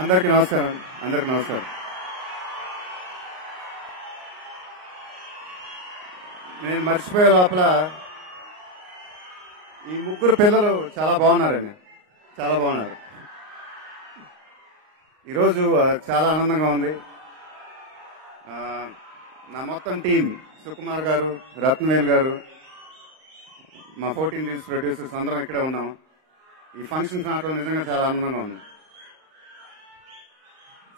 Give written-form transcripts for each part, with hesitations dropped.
అందరికీ నమస్కారం. నేను మర్చిపోయే లోపల ఈ ముగ్గురు పిల్లలు చాలా బాగున్నారండి, చాలా బాగున్నారు. ఈరోజు చాలా ఆనందంగా ఉంది. నా మొత్తం టీం, సుకుమార్ గారు, రత్నవేల్ గారు, మా 14 రీల్స్ ప్రొడ్యూసర్స్ అందరం ఇక్కడే ఉన్నాం. ఈ ఫంక్షన్ నాకు నిజంగా చాలా ఆనందంగా ఉంది.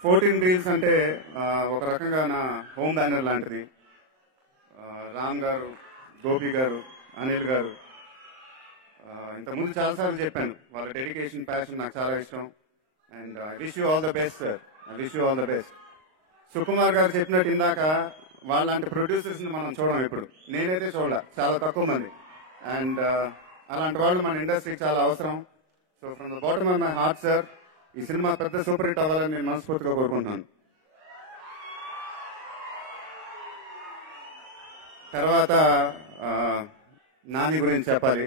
14 రీల్స్ అంటే ఒక రకంగా నా హోమ్ బ్యానర్ లాంటిది. రామ్ గారు, గోపి గారు, అనిల్ గారు, ఇంతకుముందు చాలాసార్లు చెప్పాను, వాళ్ళ డెడికేషన్, ప్యాషన్ నాకు చాలా ఇష్టం. And I wish you all the best sir, I wish you all the best. Sukumar గారు చెప్పినట్టు ఇందాక వాళ్ళంటి ప్రొడ్యూసర్స్ ని మనం చూడం ఇప్పుడు, నేనైతే చూడాల, చాలా తక్కువ మంది. అండ్ అలాంటి వాళ్ళు మన ఇండస్ట్రీకి చాలా అవసరం. So from the bottom of my heart sir, ఈ సినిమా పెద్ద సూపర్ హిట్ అవ్వాలని నేను మనస్ఫూర్తిగా కోరుకుంటున్నాను. తర్వాత నాని గురించి చెప్పాలి.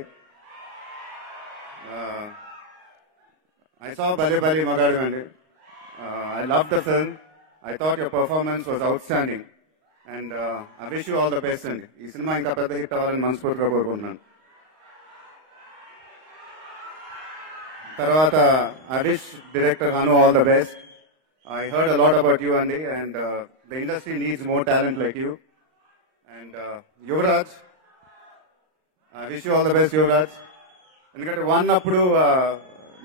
I saw Bale Bale Magadu అండి. I loved the film. I thought your performance was outstanding. And I wish you all the best అండి. ఈ సినిమా ఇంకా పెద్ద హిట్ అవ్వాలని మనస్ఫూర్తిగా కోరుకుంటున్నాను. తర్వాత I wish director Hanu all the best. I heard a lot about you అండి, and the industry needs more talent like you. And Yuvraj, I wish you all the best Yuvraj. ఎందుకంటే one అప్పుడు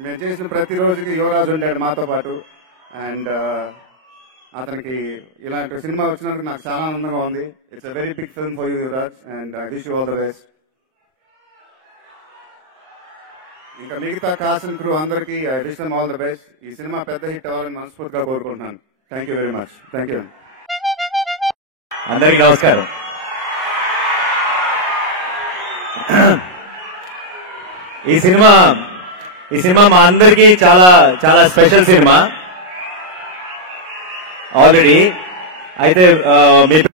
మేము చేసిన ప్రతిరోజుకి యువరాజ్ ఉంటాడు మాతో పాటు. And అతనికి ఇలాంటి సినిమా వచ్చినందుకు నాకు చాలా ఆనందంగా ఉంది. It's a very big film for you Yuvraj, and I wish you all the best. ఇంకా మిగతా కాస్ట్ అండ్ క్రూ అందరికీ I wish them all the best. ఈ సినిమా పెద్ద హిట్ అవ్వాలని మనస్ఫూర్తిగా కోరుకుంటున్నాను. Thank you very much. Thank you. అందరికీ నమస్కారం. ఈ సినిమా మా అందరికీ చాలా చాలా స్పెషల్ సినిమా. ఆల్రెడీ అయితే మీ